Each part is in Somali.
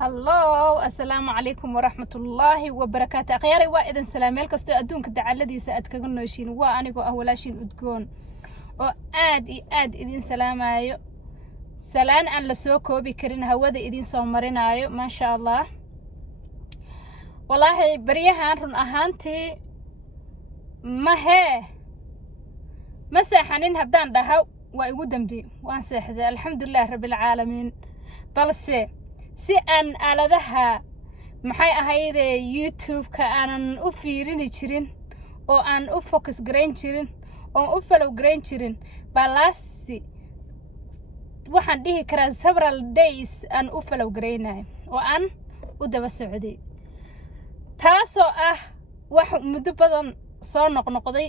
هلو السلام عليكم ورحمة الله وبركاته أخياري وإذن سلاميل كستو أدونك دعالدي سأدكغن نوشين وانيقو أولاشين أدقون وآد إذن سلام آيو سلان أن لسوكو بكرين هواد إذن سومرين آيو ما شاء الله والله بريهان رن أهانتي ما هي مساحانين هدان دهو وإيقودن بي وانساح ذا الحمد لله رب العالمين بلسي si aan aaladaha maxay ahayde YouTube-ka aanan u fiirin jirin oo aan u focus gareyn jirin oo u follow gareyn jirin balasi waxaan dhihi karaa several days aan u follow gareynay oo aan u daba socday taasoo ah wax muddo badan soo noqnoqday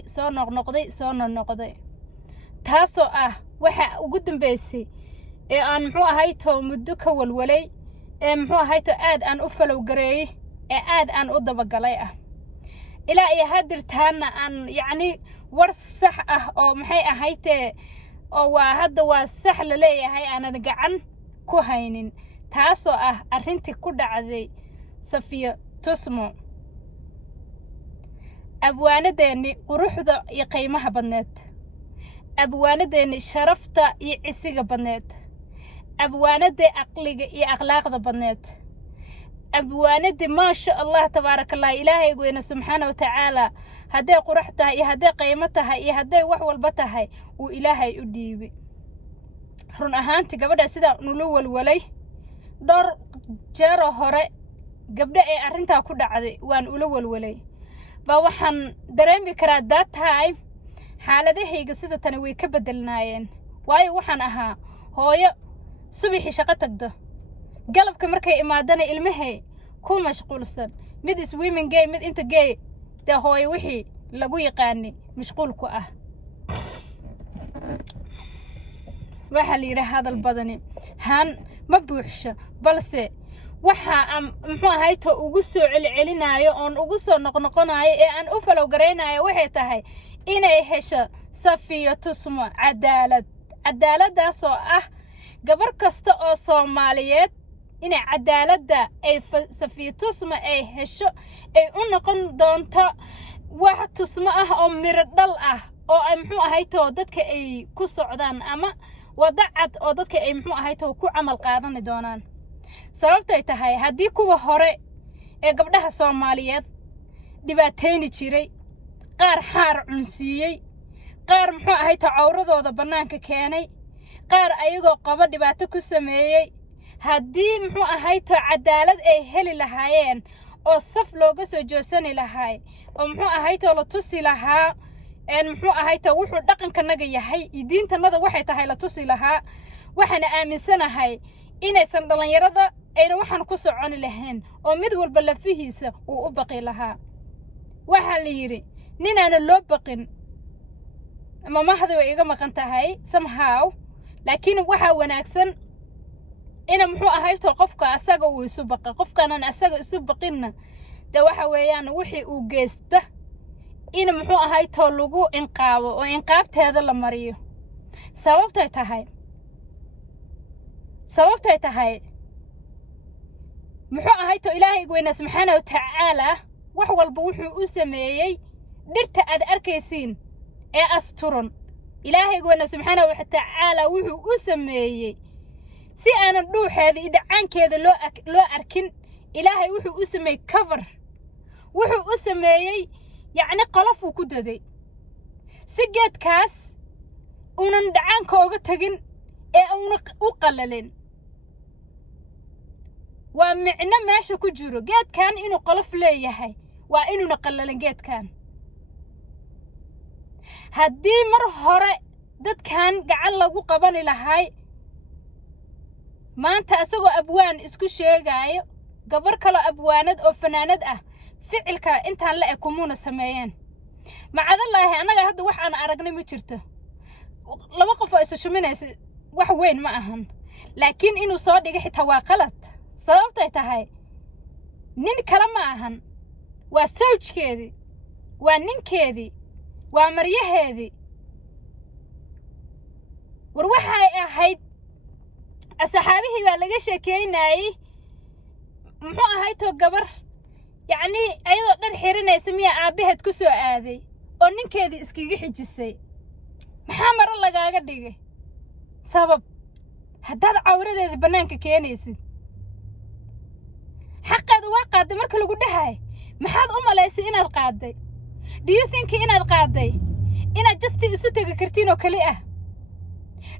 taasoo ah waxa ugu dambeysay ee aan muxuu ahay to muddo ka walwalay muxuu ahayto aad aan u follow gareeyay ee aad aan u dabagalay ah ilaa iyo hadirtaana aan yacni war sax ah oo maxay ahaytee oo waa sax la leeyahay aanan gacan ku haynin taasoo ah arrintii ku dhacday Safiya Tusmo abwaanadeeni quruxda iyo qiimaha badneed abwaanadeeni sharafta iyo cisiga badneed abwaanade aqliga iyo akhlaaqda badneed abwaanade ma sha Allah tabarakallah ilaahay goyna subhanahu wa ta'ala haday qurux tahay iyo haday qiimo tahay iyo haday wax walba tahay uu ilaahay u dhiibay run ahaantii gabadha sida nulu walwalay dhor jeer hore gabdha ee arinta ku dhacday waan ula walwalay ba waxaan dareemi karaa that time xaaladahayga sida tan way ka bedelnaayeen waayo waxaan ahaa hooyo subaxii shaqo tagdo galabka markay imaadana ilmahay ku mashquulsan mid swimming gay mid inta gay ta hooyo wixii lagu yaqaani mashquul ku ah waxa la yiraahdaa hadal badani han ma buuxsho balse waxa muxuu ahay to ugu soo celcelinaayo oon ugu soo noqnoqonayo ee aan u follow gareynayo waxay tahay inay hesho Safiya Tusmo cadaaladaas oo ah gabar kasta oo Soomaaliyeed in cadaaladda ay Safiya Tusmo ay hesho ay u noqon doonto wax tusmo ah oo miro dhal ah oo ay muxuu ahay to dadka ay ku socdaan ama wadacad oo dadka ay muxuu ahay to ku amal qaadan doonaan sababtay tahay hadii kuwa hore ee gabdhaha Soomaaliyeed dhibaateyn jiray qaar xaar cunsiiyay qaar muxuu ahay to cawradooda banaanka keenay qaar ayagoo qaba dhibaato ku sameeyay hadii muxuu ahay to cadaalad ay heli lahaayeen oo saf looga soo joosani lahaay oo muxuu ahay to la tusi lahaa muxuu ahay to wuxuu dhaqankanaga yahay diintanada waxay tahay la tusi lahaa waxana aaminsanahay inaysan dhalinyarada ayna waxaan ku socon lahayn oo mid walba lafihiisa uu u baqi lahaa waxa la yiri ninaana loo baqin ama mahadu iga maqan tahay somehow laakiin waxa wanaagsan in muxuu ahay to qofka asaga uu isu baqa qofkana asaga isu baqina de waxa weeyaan wixii uu geesta in muxuu ahay to lagu inqaabo oo inqaabteeda la mariyo sababtay tahay muxuu ahay to ilaahay goyna subhanahu wa ta'ala wax walba wuxuu u sameeyay dhirta aad arkaysiin ee asturan ilaahay goyna subhanahu wa ta'ala wuxuu u sameeyay si aanan dhuuxeeda idcaankeeda loo arkin ilaahay wuxuu u sameeyay cover wuxuu u sameeyay yacni qolof uu ku daday si geedkaas unan dhacaanka uga tagin ee uuna u qalalin waa micno meesha ku jiro geedkan inuu qolof leeyahay waa inuu qalalin geedkan haddii mar hore dadkan gacan lagu qabani lahaay maanta asagoo abwaan isku sheegayo gabar kale abwaanad oo fanaanad ah ficilka intaan la ekumuna sameeyeen macadallaahi anaga hadda wax aan aragnay ma jirto laba qof oo is shuminaysa wax weyn ma ahan laakiin inuu soo dhigay xitaa waa qalad sababtay tahay nin kale ma ahan waa sawjkeedii waa ninkeedii waa maryaheedii war waxay ahayd asxaabihii baa laga sheekeynayay muxuu ahayto gabar yacni ayadoo dhan xirinaysa miyaa aabaheed ku soo aaday oo ninkeedii iskiga xijisay maxaa maro lagaaga dhigay sabab haddaad cawradeeda bannaanka keenaysid xaqeeda waa qaaday marka lagu dhahay maxaad u malaysay inaad qaaday do you think inaad qaaday inaad justi isu tegi kartiin oo kali ah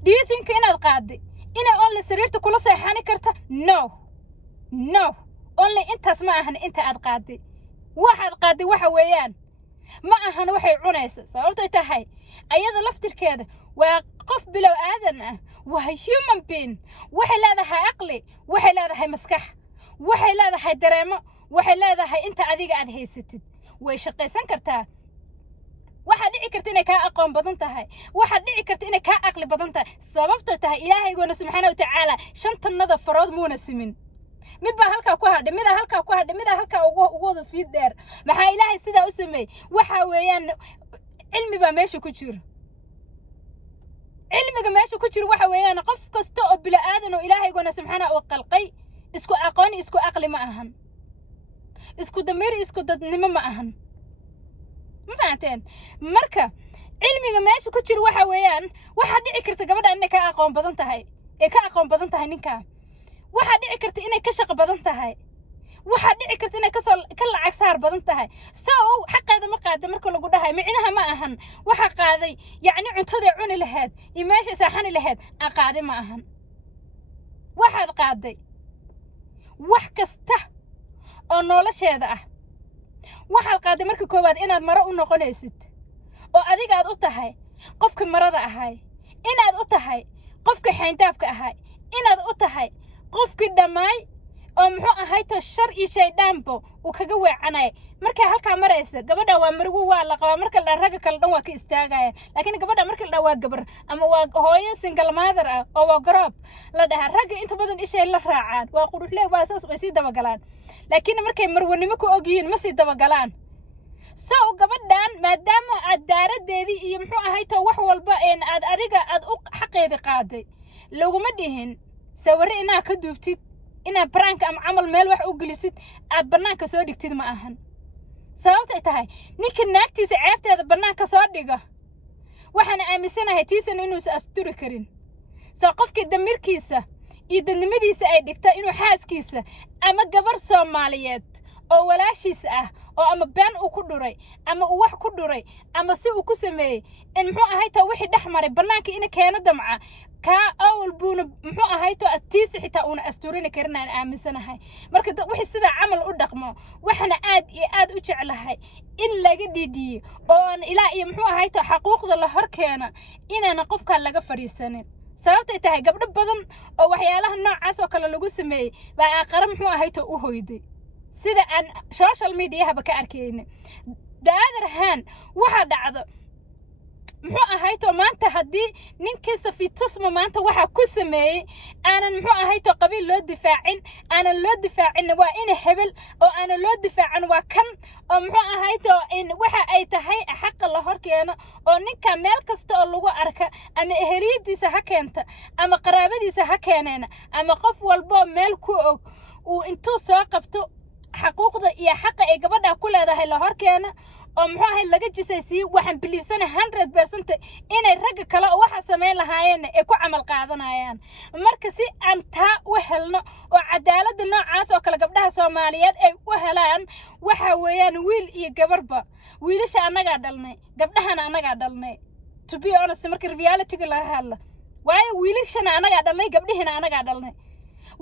do you think inaad qaaday inay only sariirta kula seexani karta no only intaas ma ahan inta aad qaaday waxaad qaaday waxa weeyaan ma ahan waxay cunaysa sababtoo tahay ayada laftirkeeda waa qof bilow aadan ah waa human being waxay leedahay aqli waxay leedahay maskax waxay leedahay dareemo waxay leedahay inta adiga aad haysatid way shaqaysan kartaa waxa dhici karta inay ka aqoon badan tahay waxa dhici karta inay ka aqli badan tahay sababtoo tahay ilaahaygoona subxaanahu wa tacaala shantannada farood muuna simin mid baa halkaa ku hadhay mid halkaa ku hadhay mid halkaa ugu wada fiid dheer maxaa ilaahay sidaa u sameeyay waxa weeyaan cilmi baa meesha ku jira cilmiga meesha ku jira waxa weeyaan qof kasta oo bila aadan oo ilaahaygoona subxaanahu wa qalqay isku aqoon isku aqli ma ahan isku damiir isku dadnimo ma ahan ma fahanteen marka cilmiga meesha ku jira waxa weeyaan waxa dhici karta gabadha inay ka aqoon badan tahay ninka waxa dhici karta inay ka shaqo badan tahay waxa dhici karta inay ka lacag saar badan tahay soo xaqeeda ma qaaday marka lagu dhahay micnaha ma ahan waxa qaaday yacni cuntada cuni lahayd iyo meesha saaxani lahayd aan qaaday ma ahan waxaad qaaday wax kasta oo nolosheeda ah waxaad qaaday marka koowaad inaad maro u noqonaysid oo adiga aad u tahay qofka marada ahay inaad u tahay qofka xayndaabka ahay inaad u tahay qofkii dhammaay oo muxuu ahayto shar iyo shayddaanbo uu kaga weecanay markay halkaa maraysa gabadha waa marigu waa la qabaa marka la ragga kale dhan waa ka istaagayaan laakiin gabadha marka la waa gabar ama waa hooyo single mother ah oo waa garoob la dhahaa ragga inta badan ishay la raacaan waa quruxley waa saas way sii dabagalaan laakiin markay marwanimo ku ogyihiin ma sii dabagalaan soo gabadhan maadaama aad daaradeedii iyo muxuu ahayto wax walba aad adiga aad u xaqeeda qaaday laguma dhihin sawirro inaa ka duubtid inaa branka ama camal meel wax u gelisid aad bannaanka soo dhigtid ma ahan sababtay tahay ninka naagtiisa ceebteeda bannaanka soo dhiga waxaana aaminsanahay tiisana inuusan asturi karin soo qofkii damirkiisa iyo dadnimadiisa ay dhigta inuu xaaskiisa ama gabar Soomaaliyeed oo walaashiisa ah oo ama been uu ku dhuray ama uu wax ku dhuray ama si uu ku sameeyay in muxuu ahayto wixii dhaxmaray bannaanka in keena damca ka awal buuna muxuu ahayto astiisa xitaa una asturin karin aan aaminsanahay marka wixii sida camal u dhaqmo waxana aad iyo aad u jeclahay in laga dhidiyo oo aan ilaa iyo muxuu ahayto xaquuqda la hor keena inaana qofka laga fariisanin sababtay tahay gabdho badan oo waxyaalaha noocaas oo kale lagu sameeyay baa aqara muxuu ahayto u hoyday sida aan social media haba ka arkayna daadarhan waxa dhacdo muxuu ahayto maanta hadii ninkii safiitusma maanta waxa ku sameeyay aanan muxuu ahayto qabiil loo difaacin aanan loo difaacin waa in hebel oo aanan loo difaacin waa kan oo muxuu ahayto in waxa ay tahay xaq la horkeeno oo ninka meel kasta oo lagu arka ama eheliyadiisa ha keenta ama qaraabadiisa ha keeneena ama qof walbo meel ku og uu intuu soo qabto xaquuqda iyo xaqa ay gabadha ku leedahay la horkeena oo muxuu ahay laga jisaysi waxaan biliibsana 100% inay rag kale oo waxa sameyn lahaayeen ay ku amal qaadanayaan marka si aan taa u helno oo cadaalad noocaas oo kale gabdhaha Soomaaliyeed ay u helaan waxa weeyaan wiil iyo gabarba wiilasha anaga dhalnay gabdhahana anaga dhalnay to be honest marka reality laga hadla waayo wiilashana anaga dhalnay gabdhihina anaga dhalnay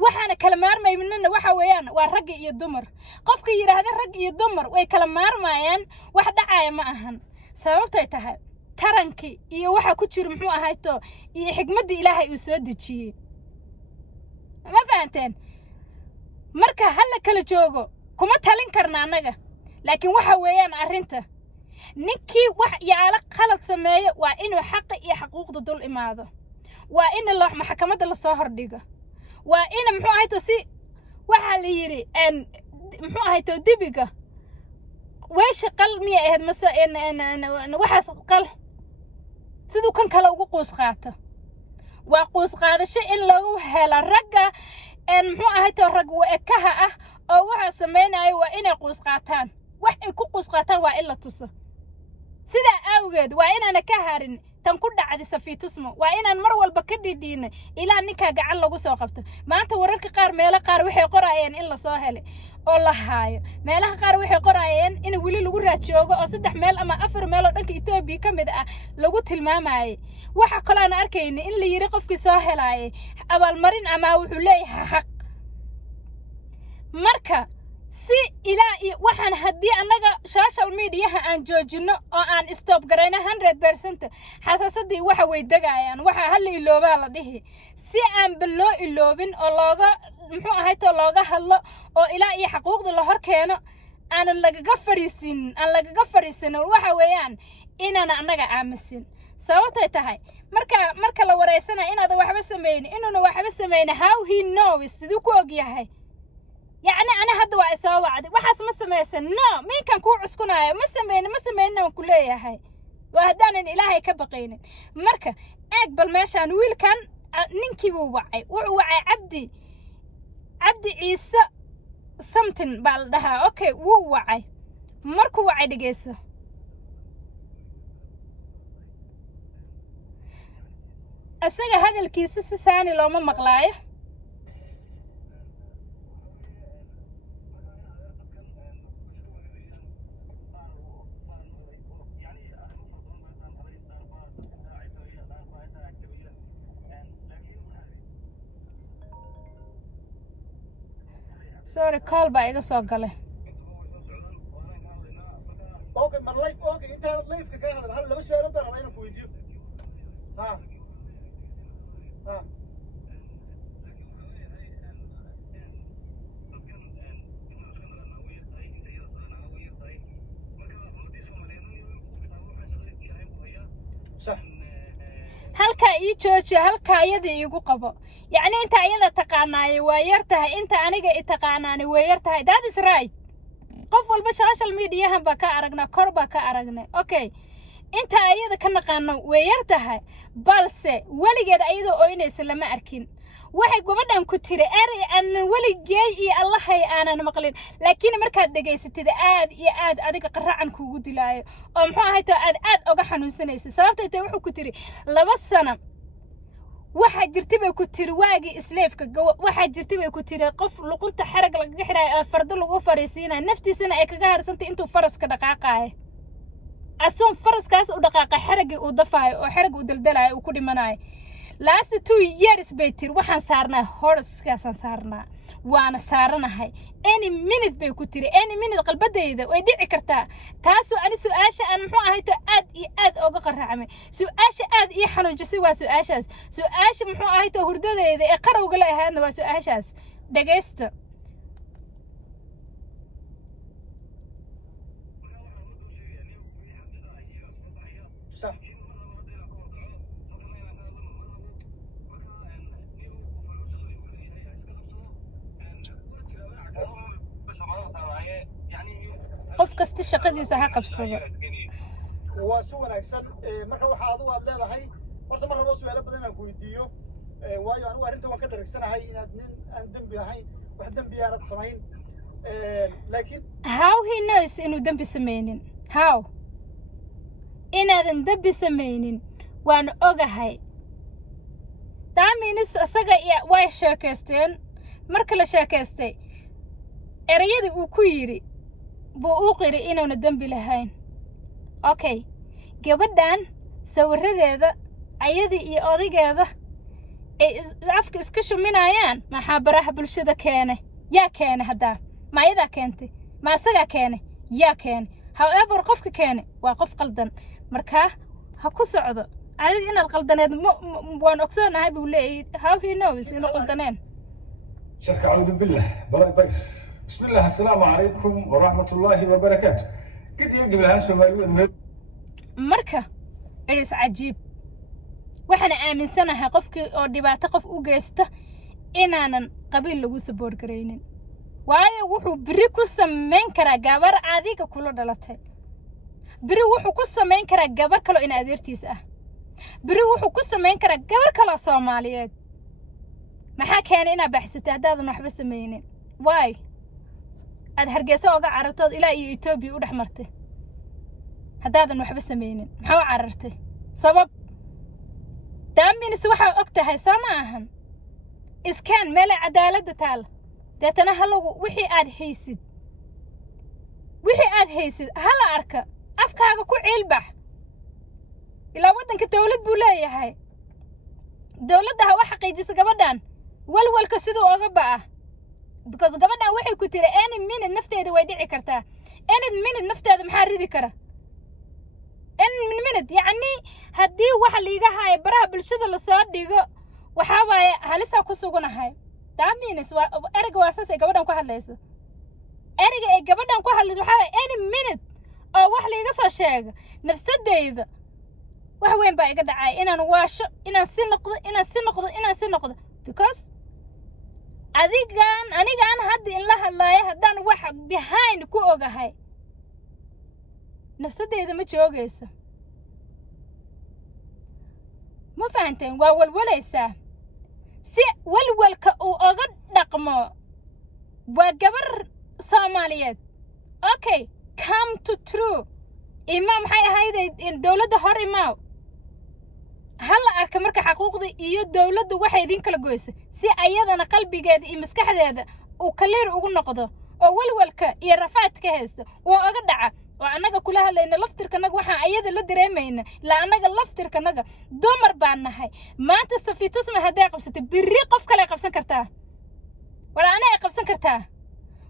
waxaana kala maarmaynana waxa weeyaan waa rag iyo dumar qofka yiraahdo rag iyo dumar way kala maarmayaan wax dhacaya ma ahan sababtay tahay taranki iyo waxa ku jira muxuu ahayto iyo xigmadda Ilaahay uu soo dejiyay ma fahanteen marka hal kala joogo kuma talin karna anaga laakiin waxa weeyaan arinta ninkii wax yaala khalad sameeyo waa inuu xaq iyo xuquuqda dul imaado waa in la maxkamadda la soo hordhigo waa in muxuu ahayto si waxa la yiri muxuu ahayto dibiga weesha qalmiya ahayd mase waxaas qal sidoo kan kale ugu qoys qaato waa qoys qaadasho in lagu helo ragga muxuu ahayto rag weekaha ah oo waxa sameynaya waa inay quus qaataan wax ay ku quus qaataan waa in la tuso sidaa awgeed waa inaan ka harin tan ku dhacday safiitusmo waa inaan mar walba ka dhidhiinay ilaa ninka gacan lagu soo qabto maanta wararka qaar meelo qaar waxay qorayeen in la soo helay oo la haayo meelaha qaar waxay qorayeen in wili lagu raajoogo oo 3 meel ama 4 meel oo dhanka Itoobiya kamid ah lagu tilmaamayo waxa kale aan arkaynay in la yiri qofkii soo helay abaalmarin ama wuxuu leeyahay xaq marka si ilaa waxaan haddii annaga social media aan joojino oo aan stop garayno 100% xasaasadii waxa way dagayaan waxa hal iloobaa la dhihi si aan baloo iloobin oo looga muxuu ahay to looga hadlo oo ilaa iyo xuquuqda la hor keeno aan lagaga fariisin waxa weeyaan inaan annaga aaminsan sababtay tahay marka la wareysana inaad waxba sameeyeen inuu waxba sameeyeen how he knows sidoo ku og yahay يعني أنا هذا وعسى وعد وحس ما سميسن لا مين كان كوع سكنايا ما سمينا كلية هاي وهدان إلهي كبقين مركا أقبل ماشان ويل كان ننكي ووعي عبدي عيسى something بعدها أوكي ووعي مركو وعي دقيسة أسأل هذا الكيس الساني لو ما مقلايه sorry call baa iga soo galay okay mar live okay inta live ka hadal hal laba su'aal baan rabaa inaan ku weydiiyo صح halka ii jooji halka ayada igu qabo yani inta ayada taqaanaay waa yartahay inta aniga i taqaanaani waa yartahay that is right qof walba social media ba ka aragna kor ba ka aragnay okay inta ayada ka naqaano waa yartahay balse waligeed ayada oo inaysan lama arkin waxay gobadhan ku tiri aan waligay iyo allahay aanan maqlin laakiin markaad dhageysatid aad iyo aad adiga qaracan kuugu dilaayo oo muxuu ahay to aad uga xanuunsanaysa sababtoo ay wuxuu ku tiri 2 sano waxa jirtay bay ku tiri waagi isleefka waxa jirtay bay ku tiri qof luqunta xarag laga xiraay fardo lagu fariisiinay naftiisana ay kaga harsantay intuu faraska dhaqaaqay asoon faraskaas u dhaqaaqay xaragii uu dafaayo oo xarag uu daldalay uu ku dhimanaay last 2 years bay tir waxaan saarnaa horskaasan saarnaa waana saaranahay any minute bay ku tiri any minute qalbadayda way dhici kartaa taasoo ani su'aasha aan muxuu ahay to aad iyo aad uga qaracmay su'aasha aad iyo xanuunjisay waa su'aasha muxuu ahay to hurdadayda ee qarowga la ahaadna waa su'aashaas dhageysta صح qof kasta shaqadiisa ha qabsado waa si wanaagsan marka waxa aad leedahay horta mar rabo su'aalo badan aan ku weydiiyo waayo anigu arrintan waan ka dhareegsanahay inaad nin aan dambi ahayn wax dambi aanad samayn laakiin how he knows inuu dambi sameynin how inaadan dambi sameynin waan ogahay taaminis asaga way sheekaysteen marka la sheekaystay erayadii uu ku yiri buu u qiri inuuna dambi lahayn okay gabadhan sawiradeeda ayadii iyo odaygeeda ay afka iska shuminayaan maxaa baraha bulshada keenay yaa keenay hadda ma ayada keentay ma asaga keenay yaa keenay however qofka keenay waa qof qaldan marka ha ku socdo adiga inaad qaldaneed waan ogsoonahay buu leeyahay how he knows inuu qaldaneen شركة أعوذ بالله بلاي بير بسم الله السلام عليكم ورحمة الله وبركاته قد يقبل هان سوماليين marka is cajiib waxaan aaminsanahay qofkii oo dhibaato qof u geysta inaanan qabiil lagu support gareynin waayo wuxuu biri ku sameyn karaa gabar adiga kula dhalatay biri wuxuu ku sameyn karaa gabar kale in adeertiis ah biri wuxuu ku sameyn karaa gabar kale Soomaaliyeed maxaa keenay inaad baxsatay hadaadan waxba sameynin why aad hargeysa uga carartood ilaa iyo Ethiopia u dhaxmartay haddaadan waxba sameeynin maxaa u carartay sabab daaminis waxa og tahay sama ahan iskaan meel cadaalad taal deetana halagu wixii aad haysid hala arka afkaaga ku ciilbax ilaa wadanka dawlad buu leeyahay dawladda waxa xaqiijisa gabadhan walwalka sidoo oga baa because gabadhan waxay ku tiri any minute nafteeda way dhici kartaa any minute nafteeda maxaa ridi kara any minute yani haddii waxa liiga haay baraha bulshada la soo dhigo waxa waaye halisa ku suganahay daaminis erga waasas ay gabadhan ku hadlayso erga ay gabadhan ku hadlayso waxa waaye any minute oo wax liiga soo sheego nafsadeyda wax weyn baa iga dhacay inaan waasho inaan si noqdo because anigaan hadda in la hadlaayo haddaan wax behind ku ogahay nafsadeyda ma joogayso ma fahanteen waa walwalaysaa si walwalka uu oga dhaqmo waa gabar Soomaaliyeed okay come to true imaam maxay ahayd dawladda hor imaaw hala arka marka xuquuqda iyo dawladda waxay idin kala goysay si ayadana qalbigeeda iyo maskaxdeeda uu kaliir ugu noqdo oo walwalka iyo rafaadka haysta oo oga dhaca oo anaga kula hadlayna laftirkanaga waxa ayada la dareemayna la anaga laftirkanaga dumar baan nahay maanta safiitus ma haday qabsatay biri qof kale qabsan kartaa wala ana ay qabsan kartaa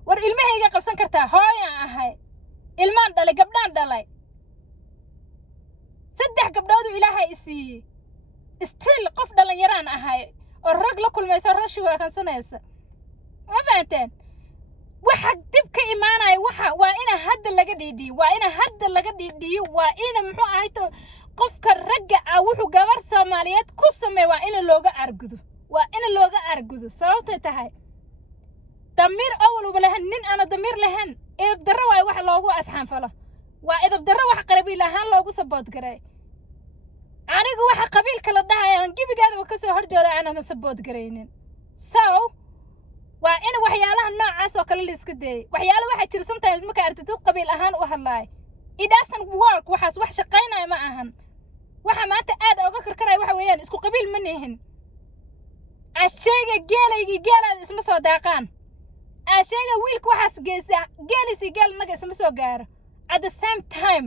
war ilmahayga qabsan kartaa hooyaan ahay ilmaan dhalay gabdhaan dhalay saddex gabdhood ilaahay isiiyay still qof dhalinyaraan ahay oo rag la kulmaysa rashi waa kansanaysa ma fahanteen waxa dib ka imaanay waa ina hadda laga dhiidhiyo waa ina muxuu ahay to qofka ragga ah wuxuu gabar Soomaaliyeed ku sameey waa ina looga argudo sababtay tahay damir awal walahan nin ana damir lahan idab darro waa wax loogu asxaan falo waa idab darro wax qarabiil ahaan loogu sabood garay anigu waxa qabiilka la dhahayo gibigaada ka soo horjooda aanan sabood garaynin so waa in waxyaalaha noocaas oo kale la iska day waxyaalo waxa jira sometimes marka aragtid dad qabiil ahaan u hadlaay it doesn't work waxaas wax shaqeynaa ma ahan waxa maanta aad uga karkaray waxa weeyaan isku qabiil ma nihin ashayga geelaada isma soo daaqaan ashayga wiilka waxaas geesa geelisi geel naga isma soo gaaro at the same time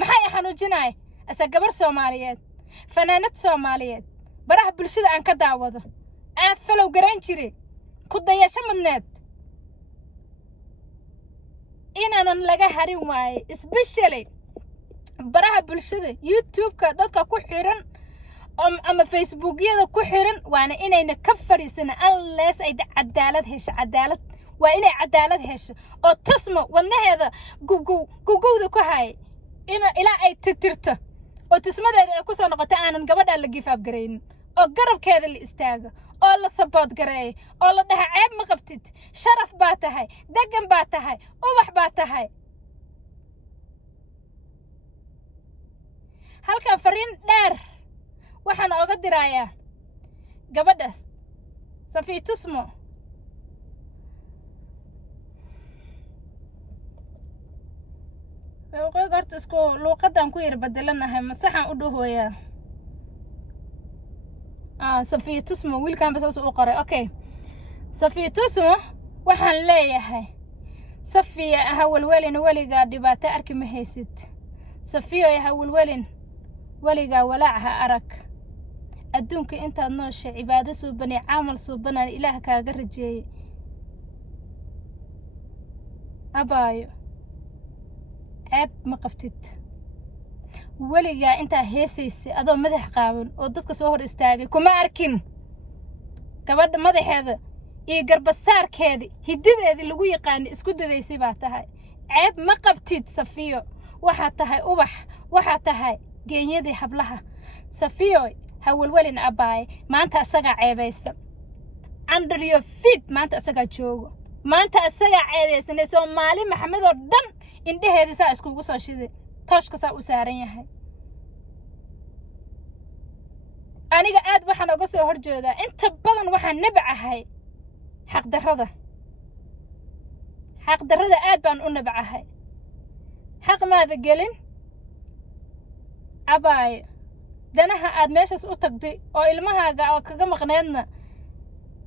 maxay xanuujinay asa gabar Soomaaliyeed fanaanad Soomaaliyeed baraha bulshada aan ka daawado aan falow garan jiray ku dayasho madneed inaanan laga harin waaye especially baraha bulshada YouTube-ka dadka ku xiran ama Facebook-yada ku xiran waana inayna ka fariisan unless ay cadaalad waa inay cadaalad hesho oo tusmo wadnaheeda gugowda ku hay ilaa ay tirtirto oo tusmadeeda ay ku soo noqoto aanan gabadha la gifaab gareyn oo garabkeeda la istaago oo la support gareey oo la dhaha ceeb ma qabtid sharaf baa tahay dagan baa tahay ubax baa tahay halkan fariin dheer waxaan oga dirayaa gabadhaas safiitusmo qorto isku luuqadan ku yar bedelanahay masaxan u dhahoyaa safiitusmo wiilkan bas u qoray okay safiitusmo waxaan leeyahay safiya aha walwalin waliga dhibaato arki ma haysid safiyo aha walwalin waliga walaaca arag adduunka intaad nooshay cibaado soo bani amal soo banaan ilaah kaaga rajeeyay abaayo ceeb ma qabtid waliga inta heesaysay adoo madax qaawan oo dadka soo hor istaagay kuma arkin gabadha madaxeeda iyo garbasaarkeeda hidadeeda lagu yaqaan isku dadaysay baa tahay ceeb ma qabtid safiyo waxa tahay ubax waxa tahay geenyadii hablaha safiyo hawalwalin abaay maanta asaga ceebaysan under your feet maanta asaga joogo maanta asaga ceebaysan Soomaali Maxamed oo dhan indhaheeda saa iskugu soo shiday tooshka saa u saaran yahay aniga aad waxaan uga soo horjeedaa inta badan waxaan nabacahay xaq darrada aad baan u nabcahay xaq maada gelin abaaye danaha aad meeshaas u tagtay oo ilmahaaga oo kaga maqneedna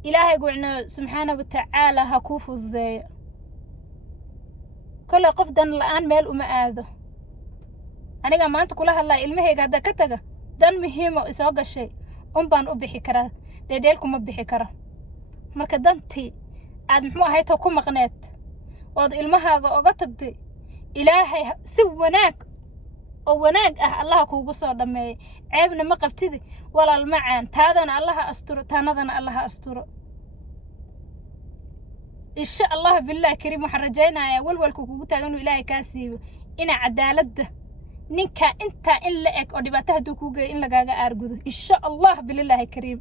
ilaahay guucno subxaanahu wa tacaala ha kuu fududeeyo kolley qof dan la'aan meel uma aado aniga maanta kula hadlaya ilmahayga hadda ka taga dan muhiimo isoo gashay baan u bixi karaa dheedheelkuma bixi karo marka dantii aad muxuu ahayto ku maqneed ood ilmahaaga oga tagtay ilaahay si wanaag oo wanaag ah allaha kuugu soo dhameeyay ceebna ma qabtid walaal macaan taadana allaha asturo taanadana allaha asturo insha allah billaah kariim waxaan rajaynayaa walwalku kugu taagan inuu ilaahay kaa siibo ina cadaaladda ninka inta in la eg oo dhibaato hadduu kuu geeyo in lagaaga aargudo insha allah bilillaahi kariim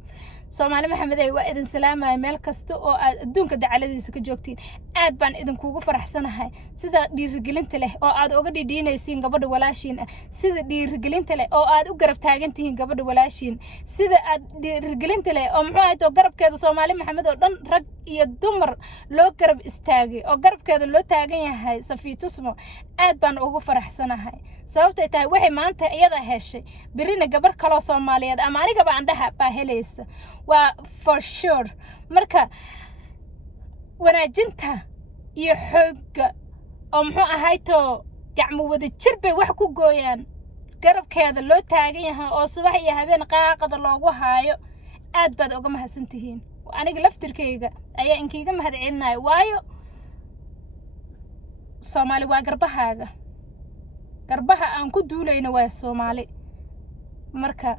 soomaali maxamedey waa idin salaamaya meel kasta oo aad adduunka dacaladiisa ka joogtiin aad baan idinkuugu faraxsanahay sida dhiirigelinta leh oo aad uga dhidhiinaysiin gabadha walaashiin ah sida dhiirigelinta leh oo aad u garab taagan tihiin gabadha walaashiin sida aad dhiirigelinta leh oo muxuu ahayto garabkeeda soomaali maxamed oo dhan rag iyo dumar loo garab istaagay oo garabkeeda loo taagan yahay safiitusmo aad baan ugu faraxsanahay sababtay tahay waxay maanta iyada heshay birina gabar kaloo Soomaaliyeed ama anigaba aan dhaha baa helaysa waa for sure marka wanaajinta iyo xoogga oo muxuu ahayto gacmo wada jir bay wax ku gooyaan garabkeeda loo taagan yahay oo subax iyo habeen qaaqada loogu haayo aad baad uga mahadsantihiin aniga laftirkayga ayaa inkiiga mahad celinaya waayo Soomaali waa garbahaaga garbaha aan ku duulayno waa Soomaali marka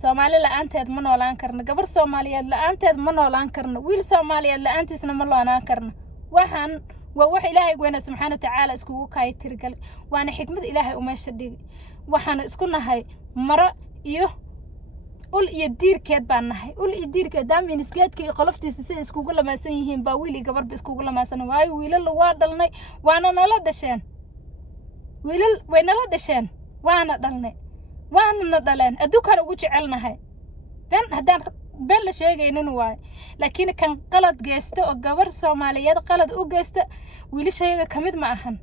Soomaali la'aanteed ma noolaan karno gabar Soomaaliyeed la'aanteed ma noolaan karno wiil Soomaaliyeed la'aantiisna ma noolaan karno waxaan waa wax ilaahay weyna subxaanahu wa tacaala iskugu kaay tirgal waana xikmad ilaahay u meesha dhigi waxaan isku nahay maro iyo ul iyo diirkeed baan nahay ul iyo diirkeed daaminisgeedka iyo qoloftiisa si iskugu lamaasan yihiin baa wiil iyo gabarba iskugu lamaasan waayo wiilal waa dhalnay waana nala dhasheen wiilal way nala dhasheen waana dhalnay waana dhaleen adduunkan ugu jecelnahay ben haddaan ben la sheegaynin waay laakiin kan qalad geesta oo gabar Soomaaliyeed qalad u geesta wiilashayaga kamid ma ahan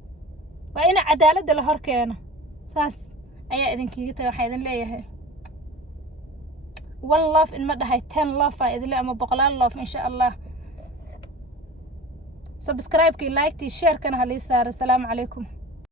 waa in cadaalad la hor keeno saas ayaa idinkiiga tahay waxa idin leeyahay one love in ma dhahay 10 love ay idin ama boqolaal love insha Allah subscribe ki like ti share kana halii saar assalamu alaykum